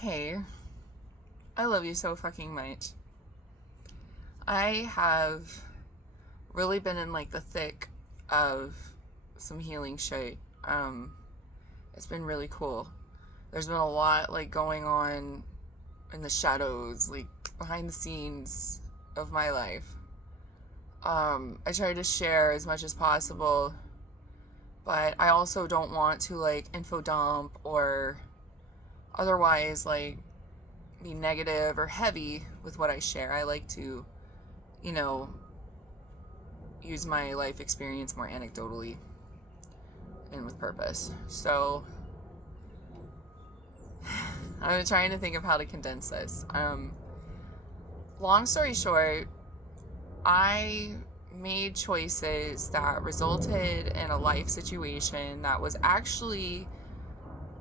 Hey, I love you so fucking much. I have really been in like the thick of some healing shit. It's been really cool. There's been a lot like going on in the shadows, like behind the scenes of my life. I try to share as much as possible, but I also don't want to like info dump or otherwise like be negative or heavy with what I share. I like to, you know, use my life experience more anecdotally and with purpose. So I'm trying to think of how to condense this. Long story short, I made choices that resulted in a life situation that was actually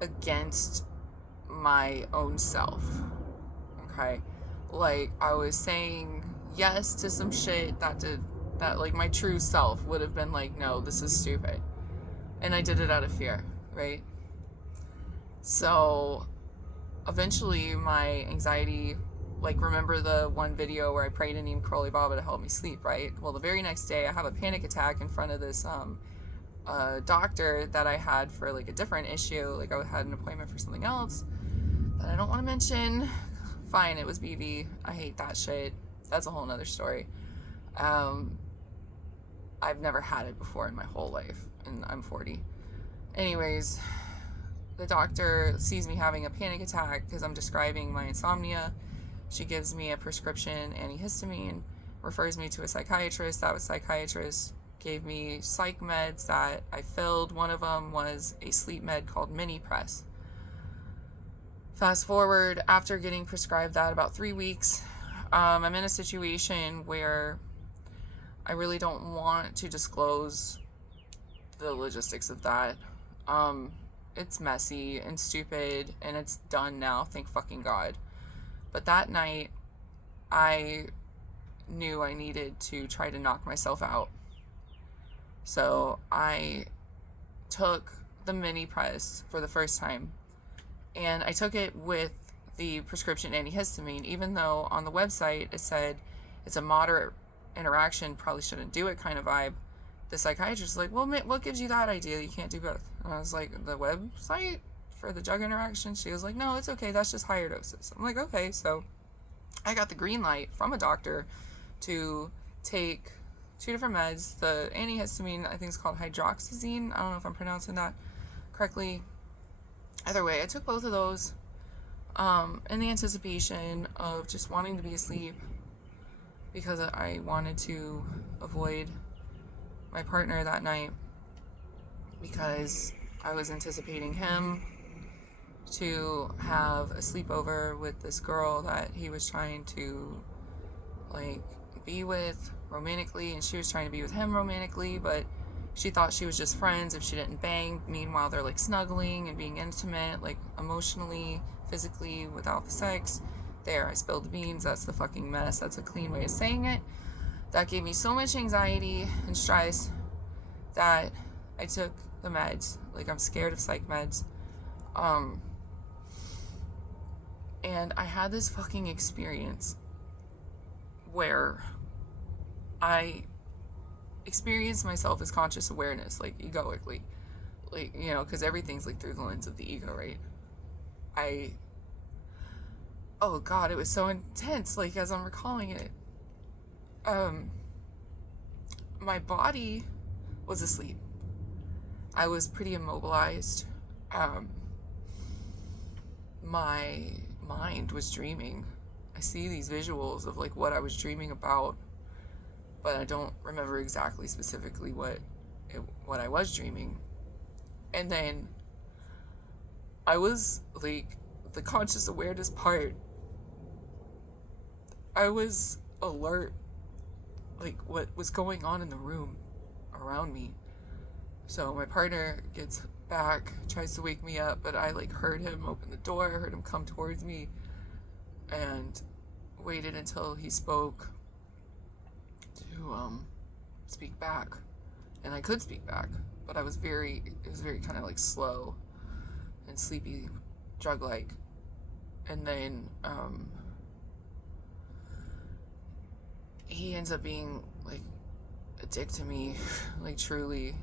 against my own self. Okay? Like, I was saying yes to some shit that like my true self would have been like, no, this is stupid. And I did it out of fear, right? So eventually my anxiety, like, remember the one video where I prayed to Neem Karoli Baba to help me sleep, right? Well, the very next day I have a panic attack in front of this doctor that I had for like a different issue. Like, I had an appointment for something else that I don't want to mention. Fine, it was BV. I hate that shit. That's a whole nother story. I've never had it before in my whole life, and I'm 40. Anyways, the doctor sees me having a panic attack because I'm describing my insomnia. She gives me a prescription antihistamine, refers me to a psychiatrist. That psychiatrist gave me psych meds that I filled. One of them was a sleep med called Mini Press. Fast forward, after getting prescribed that about 3 weeks, I'm in a situation where I really don't want to disclose the logistics of that. It's messy and stupid, and it's done now, thank fucking God. But that night, I knew I needed to try to knock myself out. So I took the Mini Press for the first time, and I took it with the prescription antihistamine, even though on the website it said it's a moderate interaction, probably shouldn't do it kind of vibe. The psychiatrist was like, well, what gives you that idea? You can't do both. And I was like, the website for the drug interaction? She was like, no, it's okay. That's just higher doses. I'm like, okay. So I got the green light from a doctor to take 2 different meds. The antihistamine, I think it's called hydroxyzine. I don't know if I'm pronouncing that correctly. Either way, I took both of those in the anticipation of just wanting to be asleep because I wanted to avoid my partner that night, because I was anticipating him to have a sleepover with this girl that he was trying to like be with romantically, and she was trying to be with him romantically, but she thought she was just friends if she didn't bang. Meanwhile, they're like snuggling and being intimate, like emotionally, physically, without the sex. There, I spilled the beans. That's the fucking mess. That's a clean way of saying it. That gave me so much anxiety and stress that I took the meds. Like, I'm scared of psych meds. And I had this fucking experience where I experienced myself as conscious awareness, like egoically. Like, you know, because everything's like through the lens of the ego, right? Oh God, it was so intense, like, as I'm recalling it. My body was asleep. I was pretty immobilized. My mind was dreaming. I see these visuals of like what I was dreaming about, but I don't remember exactly specifically what I was dreaming. And then I was like, the conscious awareness part, I was alert, like what was going on in the room around me. So my partner gets back, tries to wake me up, but I like heard him open the door, heard him come towards me, and waited until he spoke to speak back. And I could speak back, but it was very kind of like slow and sleepy, drug-like. And then he ends up being like a dick to me, like truly.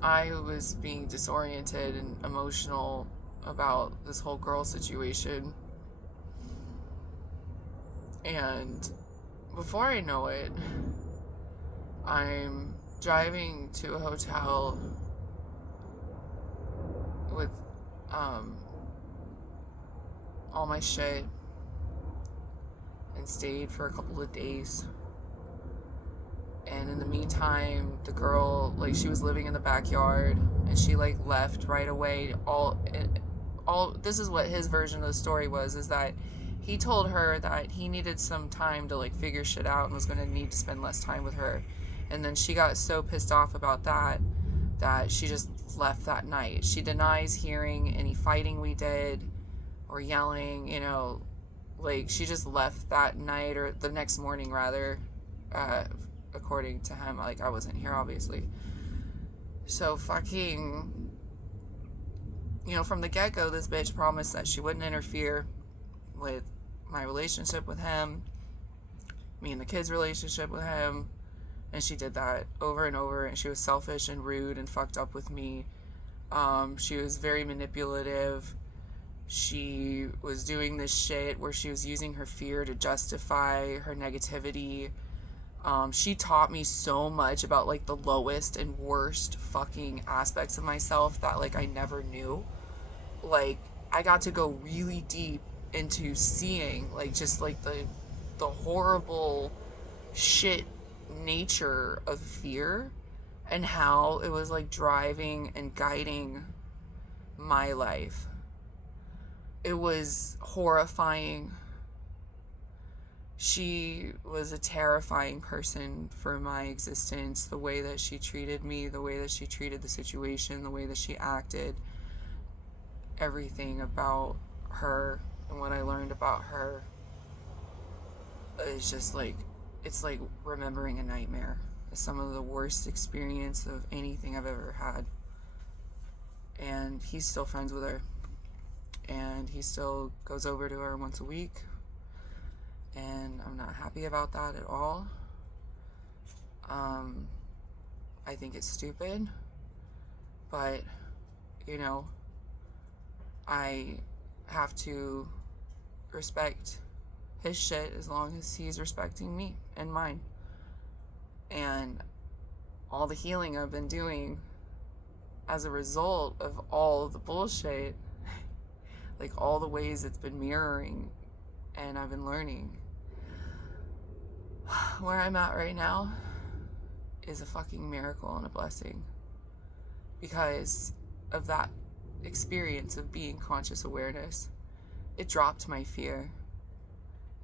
I was being disoriented and emotional about this whole girl situation, and before I know it, I'm driving to a hotel with all my shit and stayed for a couple of days. And in the meantime, the girl, like, she was living in the backyard, and she like left right away. All this is what his version of the story was, is that he told her that he needed some time to like figure shit out and was going to need to spend less time with her. And then she got so pissed off about that she just left that night. She denies hearing any fighting we did or yelling, you know, like she just left that night, or the next morning rather, according to him. Like, I wasn't here, obviously. So fucking, you know, from the get-go, this bitch promised that she wouldn't interfere with my relationship with him, me and the kids' relationship with him, and she did that over and over, and she was selfish and rude and fucked up with me. She was very manipulative. She was doing this shit where she was using her fear to justify her negativity. She taught me so much about like the lowest and worst fucking aspects of myself that like I never knew. Like, I got to go really deep into seeing like just like the horrible shit nature of fear and how it was like driving and guiding my life. It was horrifying. She was a terrifying person for my existence. The way that she treated me, the way that she treated the situation, the way that she acted, everything about her and what I learned about her is just like, it's like remembering a nightmare. It's some of the worst experience of anything I've ever had. And he's still friends with her. And he still goes over to her once a week. And I'm not happy about that at all. I think it's stupid. But, you know, I have to respect his shit as long as he's respecting me and mine. And all the healing I've been doing as a result of all of the bullshit, like all the ways it's been mirroring and I've been learning, where I'm at right now is a fucking miracle and a blessing because of that experience of being conscious awareness. It dropped my fear.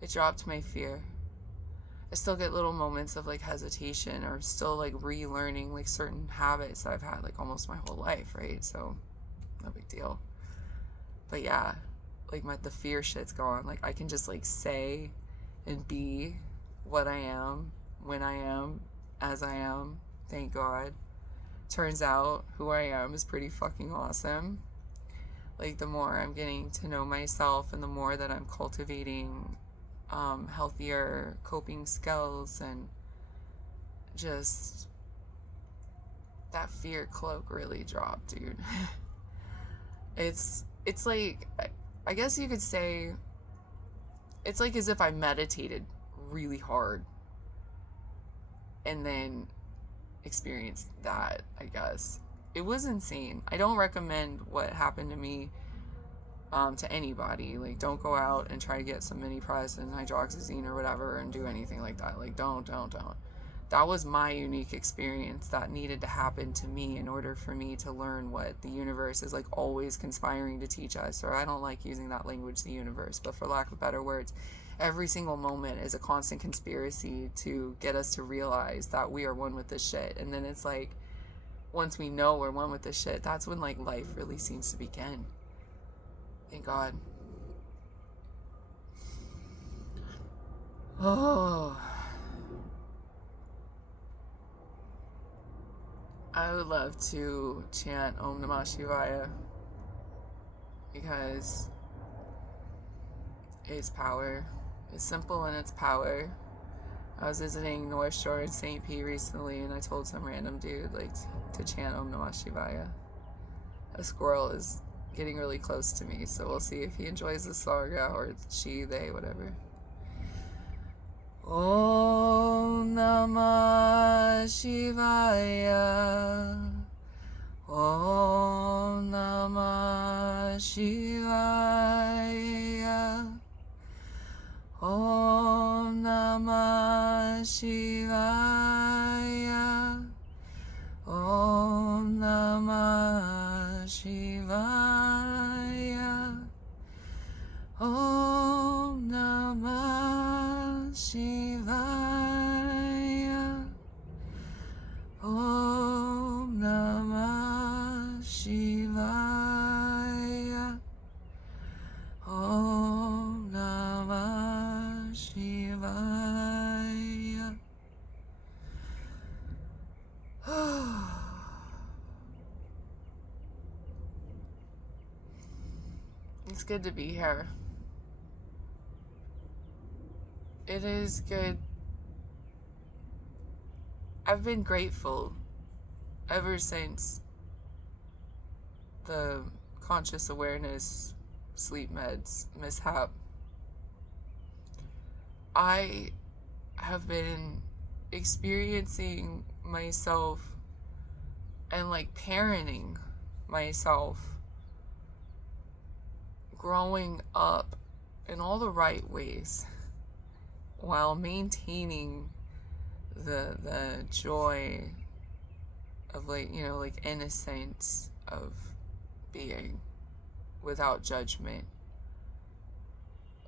It dropped my fear. I still get little moments of like hesitation or still like relearning like certain habits that I've had like almost my whole life, right? So no big deal. But yeah, like the fear shit's gone. Like I can just like say and be what I am, when I am, as I am. Thank God. Turns out who I am is pretty fucking awesome. Like the more I'm getting to know myself and the more that I'm cultivating healthier coping skills, and just that fear cloak really dropped, dude. It's like, I guess you could say it's like as if I meditated really hard and then experienced that. I guess it was insane. I don't recommend what happened to me to anybody. Like, don't go out and try to get some mini press and hydroxyzine or whatever and do anything like that. Like, don't. That was my unique experience that needed to happen to me in order for me to learn what the universe is like always conspiring to teach us. Or I don't like using that language, the universe, but for lack of better words, every single moment is a constant conspiracy to get us to realize that we are one with this shit. And then it's like, once we know we're one with this shit, that's when like life really seems to begin. Thank God. Oh, I would love to chant Om Namah Shivaya because it's power. It's simple in its power. I was visiting North Shore in St. Pete recently, and I told some random dude, like, to chant Om Namah Shivaya. A squirrel is getting really close to me, so we'll see if he enjoys the song or she, they, whatever. Om Namah Shivaya. Om Namah Shivaya. Om Namah Shivaya. Om Namah Shivaya. Om Namah Shivaya. Om Namah Shivaya. Om Namah Shivaya. It's good to be here. It is good. I've been grateful ever since the conscious awareness sleep meds mishap. I have been experiencing myself and like parenting myself growing up in all the right ways while maintaining the joy of, like, you know, like innocence of being without judgment.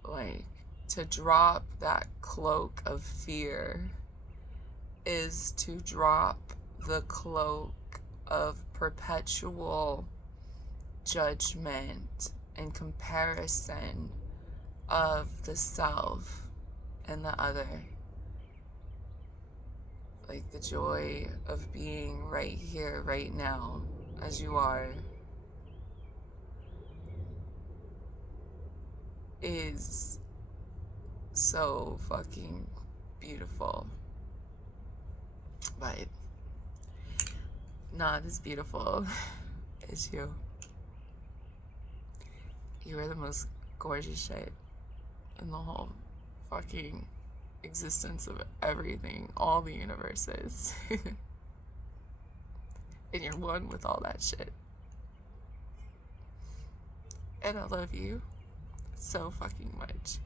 Like, to drop that cloak of fear is to drop the cloak of perpetual judgment and comparison of the self and the other. Like, the joy of being right here, right now, as you are, is so fucking beautiful. But not as beautiful as you. You are the most gorgeous shit in the whole fucking existence of everything, all the universes. And you're one with all that shit. And I love you so fucking much.